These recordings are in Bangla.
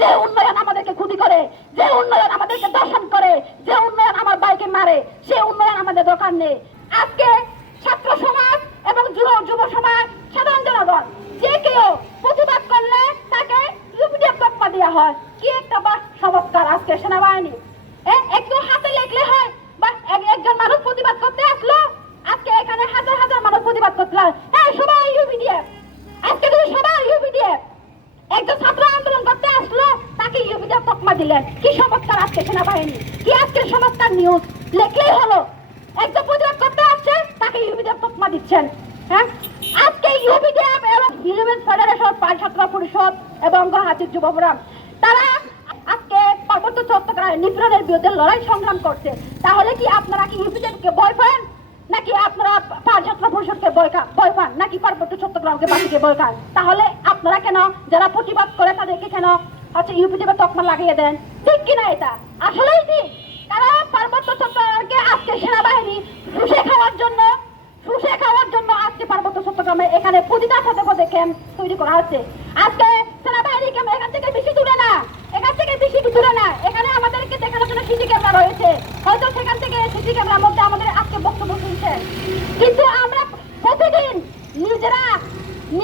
যে উন্নয়ন আমাদেরকে ক্ষতি করে, যে উন্নয়ন আমাদেরকে দর্শন করে, যে উন্নয়ন আমার বাইকে মারে, সে উন্নয়ন আমাদের দরকার নেই। আজকে ছাত্র সমাজ এবং যুব যুব সমাজ, সাধারণ জনগণ, যে কেউ প্রতিবাদ করলে তাকে দেওয়া হয়। কি একটা বা চমৎকার আজকে সেনাবাহিনী। একটু হাতে লেখলে হয়, বা একজন মানুষ প্রতিবাদ করতে আসলো, আজকে এখানে হাজার হাজার মানুষ প্রতিবাদ করতে হ্যাঁ। সবাই ইউপিডিএফ। আজকে তুমি সবাই ইউপিডিএফ, একজন ছাত্র ইউপিডিএফ তকমা দিলেন, কি চমৎকার আজকে সেনাবাহিনী? কি আজকে চমৎকার নিউজ লেখলেই হলো। একজন প্রতিবাদ করতে আসছে, তাকে ইউপিডিএফ তকমা দিচ্ছেন। হ্যাঁ? আজকে ইউপিডিএফ এবং হিউম্যান ফেডারেশন পাল ছাত্র পরিষদ এবং গুয়াহাটির যুব ফোরাম, তারা আজকে পার্বত্য চট্টগ্রামে নিপীড়নের বিরুদ্ধে লড়াই সংগ্রাম করছে। তাহলে কি আপনারা কি ইউপিডিএফকে ভয় পান? নাকি আপনারা পাঁচ ছাত্র পরিষদকে ভয় ভয় পান? নাকি পার্বত্য চট্টগ্রামকে বাকিকে ভয় খান? তাহলে আপনারা কেন, যারা প্রতিবাদ করে তাদেরকে কেন হচ্ছে বা তকমা লাগিয়ে দেন। ঠিক কিনা এটা? আসলেই ঠিক। তারা পার্বত্য চট্টগ্রামকে আজকে সেনাবাহিনী শুষে খাওয়ার জন্য, শুষে খাওয়ার জন্য আজকে পার্বত্য চট্টগ্রামে এখানে প্রতিটা পদে পদে ক্যাম্প তৈরি করা হচ্ছে। আজকে সেনাবাহিনী ক্যাম্প এখান থেকে বেশি দূরে না। এখান থেকে বেশি দূরে না।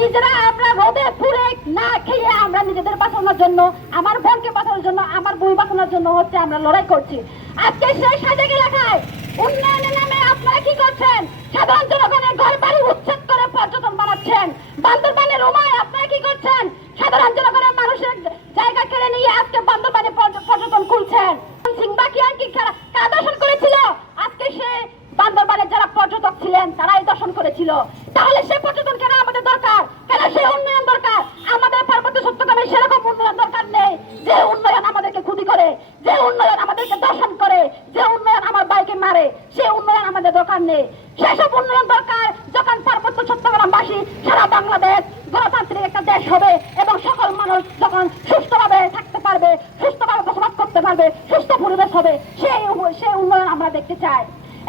নিজেরা আমরা রোদে পুড়ে না খেয়ে আমরা নিজেদের বাঁচানোর জন্য, আমার বোনকে বাঁচানোর জন্য, আমার বই বাঁচানোর জন্য হচ্ছে আমরা লড়াই করছি। আজকে সেই সাজেক এলাকায়। উন্নয়নের নামে আপনারা কি করছেন? সাধারণ জনগণের ঘর বাড়ি উচ্ছেদ করে পর্যটন বানাচ্ছেন। বান্দরবানের রোমায় আপনারা কি করছেন? সাধারণ জনগণের মানুষের জায়গা কেড়ে নিয়ে আজকে বান্দরবানে পর্যটন খুলছেন। সিংবাকিয়ান কি কারা- দর্শন করেছিল? আজকে সে বান্দরবানের যারা পর্যটক ছিলেন, তারাই দর্শন করেছিল। তাহলে সে পর্যটন কেন আমাদের দরকার। কেন সে উন্নয়ন দরকার। আমাদের পার্বত্য চট্টগ্রামে সেরকম উন্নয়ন দরকার নেই। যে উন্নয়ন আমাদেরকে ক্ষতি করে, যে উন্নয়ন আমাদেরকে দর্শন করে, যে উন্নয়ন আমার বাইকে মারে, সে উন্নয়ন আমাদের দরকার নেই। সেসব উন্নয়ন দরকার যখন পার্বত্য চট্টগ্রামবাসী সারা বাংলাদেশ গণতান্ত্রিক একটা দেশ হবে এবং সকল মানুষ যখন সুস্থভাবে থাকতে পারবে, সুস্থভাবে বসবাস করতে পারবে, সুস্থ পরিবেশ হবে, সেই সেই উন্নয়ন আমরা দেখতে চাই।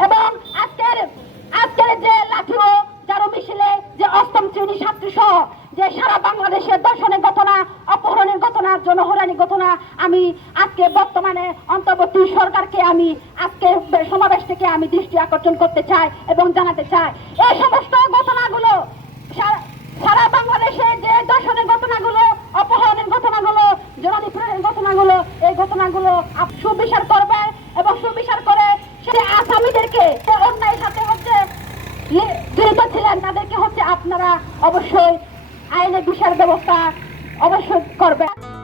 এবং আজকের আজকের যে লাঠিও শ্রেণি সহ যে সারা বাংলাদেশের দর্শনের ঘটনা, অপহরণের ঘটনা, জনহরানি ঘটনা, আমি আজকে বর্তমানে অন্তর্বর্তী সরকারকে আমি আজকে সমাবেশ থেকে আমি দৃষ্টি আকর্ষণ করতে চাই এবং জানাতে চাই। এই সমস্ত ঘটনাগুলো সারা- বাংলাদেশে যে দর্শনের ঘটনাগুলো, অপহরণের ঘটনাগুলো, জননিপীড়নের ঘটনাগুলো, এই ঘটনাগুলো সুবিচার করবে এবং সুবিচার করে সে আসামিদেরকে, যে অন্যায়ের সাথে হচ্ছে তাদেরকে হচ্ছে আপনারা অবশ্যই আইনের বিচার ব্যবস্থা অবশ্যই করবেন।